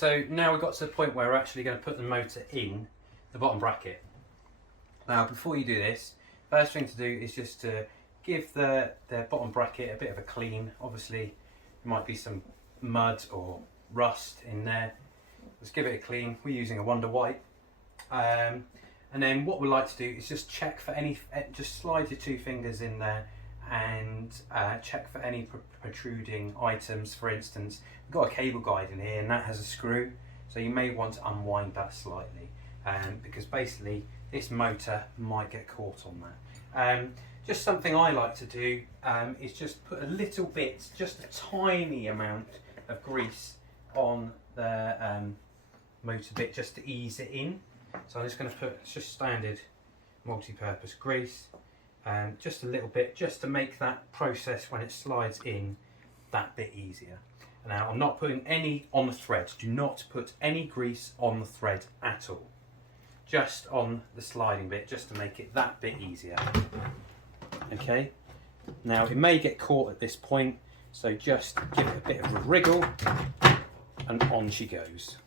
So now we've got to the point where we're actually going to put the motor in the bottom bracket. Now before you do this, first thing to do is just to give the bottom bracket a bit of a clean. Obviously there might be some mud or rust in there. Let's give it a clean. We're using a Wonder White. And then what we like to do is just check for any, just slide your 2 fingers in there and check for any protruding items. For instance, we've got a cable guide in here and that has a screw, so you may want to unwind that slightly because basically this motor might get caught on that. Just something I like to do is just put a little bit, just a tiny amount of grease on the motor bit just to ease it in. So I'm just going to put, it's just standard multi-purpose grease, just a little bit, just to make that process when it slides in that bit easier. Now I'm not putting any on the thread. Do not put any grease on the thread at all. Just on the sliding bit, just to make it that bit easier. Okay, now it may get caught at this point, so just give it a bit of a wriggle and on she goes.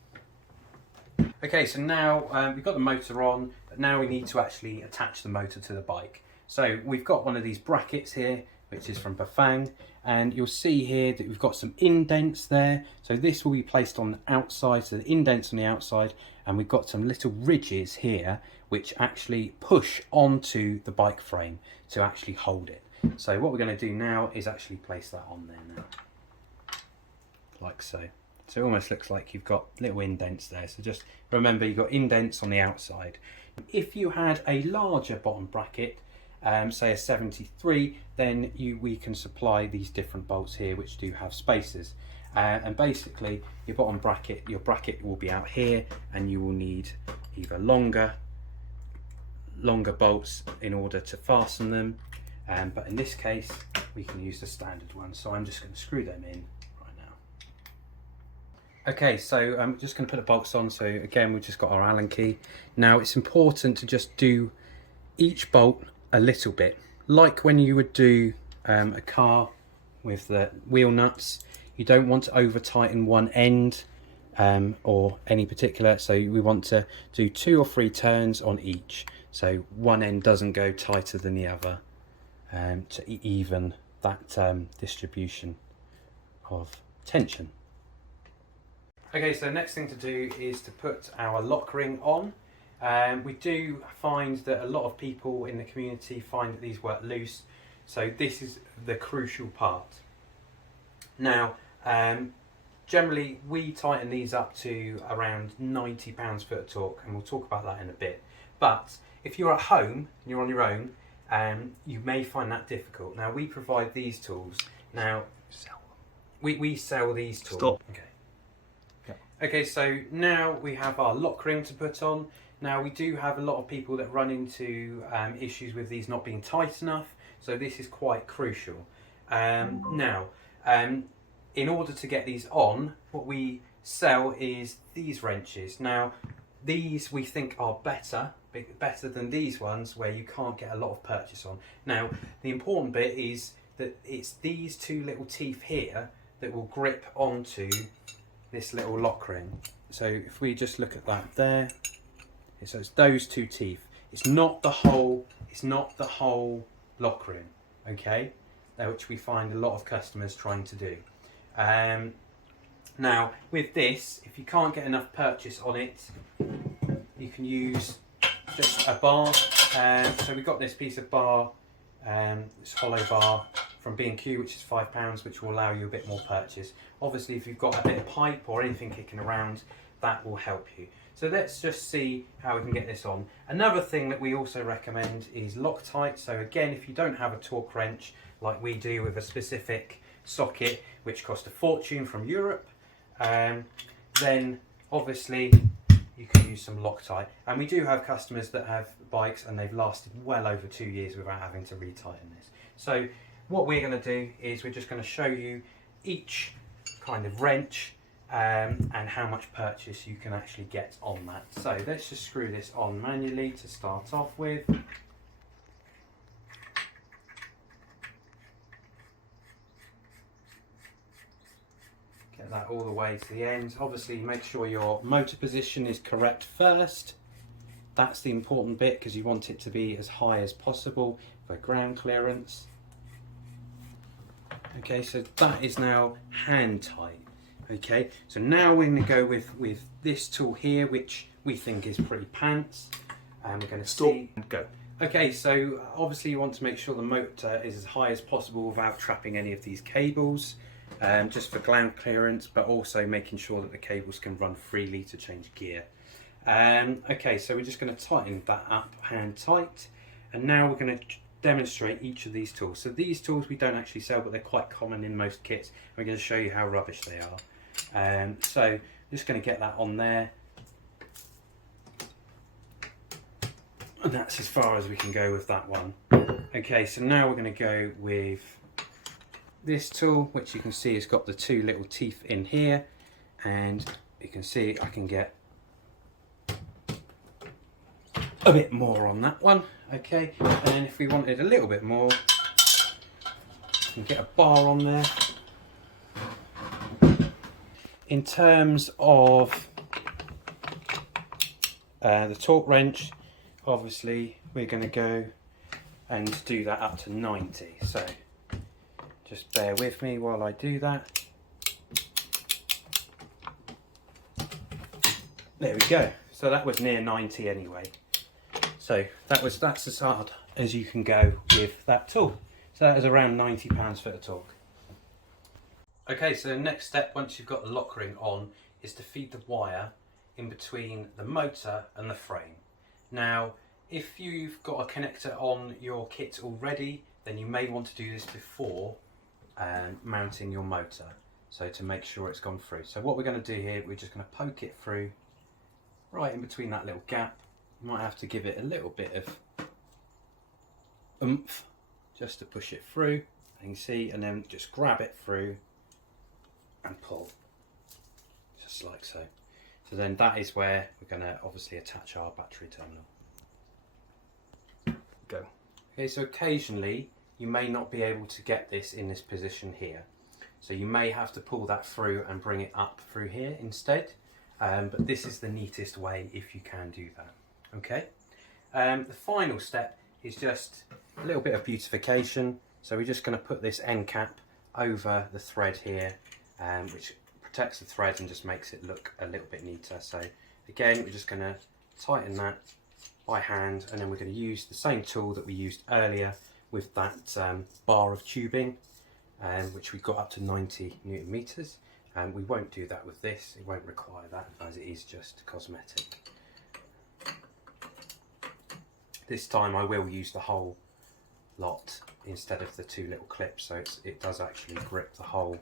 Okay, so now we've got the motor on, but now we need to actually attach the motor to the bike. So we've got one of these brackets here, which is from Bafang, and you'll see here that we've got some indents there. So this will be placed on the outside, so the indents on the outside, and we've got some little ridges here which actually push onto the bike frame to actually hold it. So what we're going to do now is actually place that on there now, like so. So it almost looks like you've got little indents there. So just remember you've got indents on the outside. If you had a larger bottom bracket, say a 73, then we can supply these different bolts here which do have spacers. And basically your bottom bracket, your bracket will be out here, and you will need either longer bolts in order to fasten them. But in this case, we can use the standard one. So I'm just going to screw them in. Okay, so I'm just going to put the bolts on. So again, we've just got our Allen key. Now it's important to just do each bolt a little bit, like when you would do a car with the wheel nuts. You don't want to over tighten one end or any particular, so we want to do 2 or 3 turns on each, so one end doesn't go tighter than the other, to even that distribution of tension. Okay, so the next thing to do is to put our lock ring on. We do find that a lot of people in the community find that these work loose, so this is the crucial part. Now, generally we tighten these up to around 90 pounds-foot of torque, and we'll talk about that in a bit. But if you're at home and you're on your own, you may find that difficult. Now we provide these tools. Now we sell these tools. Stop. Okay. Okay, so now we have our lock ring to put on. Now we do have a lot of people that run into issues with these not being tight enough, so this is quite crucial. Now, in order to get these on, what we sell is these wrenches. Now, these we think are better than these ones where you can't get a lot of purchase on. Now, the important bit is that it's these 2 little teeth here that will grip onto this little lock ring. So if we just look at that there, so it's those 2 teeth. It's not the whole lock ring, okay? Which we find a lot of customers trying to do. Now with this, if you can't get enough purchase on it, you can use just a bar. So we've got this piece of bar, this hollow bar from B&Q, which is £5, which will allow you a bit more purchase. Obviously, if you've got a bit of pipe or anything kicking around, that will help you. So let's just see how we can get this on. Another thing that we also recommend is Loctite. So again, if you don't have a torque wrench like we do with a specific socket, which cost a fortune from Europe, then obviously you can use some Loctite. And we do have customers that have bikes and they've lasted well over 2 years without having to retighten this. So what we're going to do is we're just going to show you each kind of wrench and how much purchase you can actually get on that. So let's just screw this on manually to start off with. Get that all the way to the end. Obviously make sure your motor position is correct first. That's the important bit because you want it to be as high as possible for ground clearance. Okay, so that is now hand tight. Okay, so now we're going to go with this tool here, which we think is pretty pants. And we're going to see. Go. Okay, so obviously you want to make sure the motor is as high as possible without trapping any of these cables, just for ground clearance, but also making sure that the cables can run freely to change gear. Okay, so we're just going to tighten that up hand tight, and now we're going to demonstrate each of these tools. So these tools we don't actually sell, but they're quite common in most kits. We're going to show you how rubbish they are. So I'm just going to get that on there, and that's as far as we can go with that one. Okay, so now we're going to go with this tool, which you can see has got the two little teeth in here, and you can see I can get a bit more on that one. Okay, and if we wanted a little bit more, we can get a bar on there. In terms of the torque wrench, obviously we're going to go and do that up to 90. So just bear with me while I do that. There we go. So that was near 90 anyway. So that's as hard as you can go with that tool. So that is around £90 for the torque. Okay, so the next step, once you've got the lock ring on, is to feed the wire in between the motor and the frame. Now, if you've got a connector on your kit already, then you may want to do this before mounting your motor, so to make sure it's gone through. So what we're going to do here, we're just going to poke it through right in between that little gap. You might have to give it a little bit of oomph just to push it through, and you see, and then just grab it through and pull, just like so. So then that is where we're going to obviously attach our battery terminal. Go. Okay, so occasionally you may not be able to get this in this position here, so you may have to pull that through and bring it up through here instead, but this is the neatest way if you can do that. Okay, the final step is just a little bit of beautification. So we're just going to put this end cap over the thread here, which protects the thread and just makes it look a little bit neater. So again, we're just going to tighten that by hand, and then we're going to use the same tool that we used earlier with that bar of tubing, which we got up to 90 Newton meters. And we won't do that with this, it won't require that as it is just cosmetic. This time I will use the whole lot instead of the two little clips, so it does actually grip the whole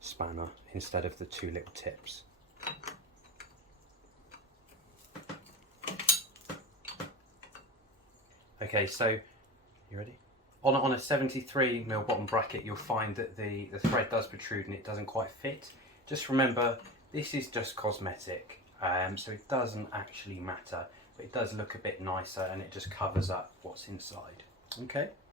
spanner instead of the two little tips. Okay, so you ready? On a 73mm bottom bracket, you'll find that the thread does protrude and it doesn't quite fit. Just remember, this is just cosmetic, so it doesn't actually matter, but it does look a bit nicer and it just covers up what's inside. Okay.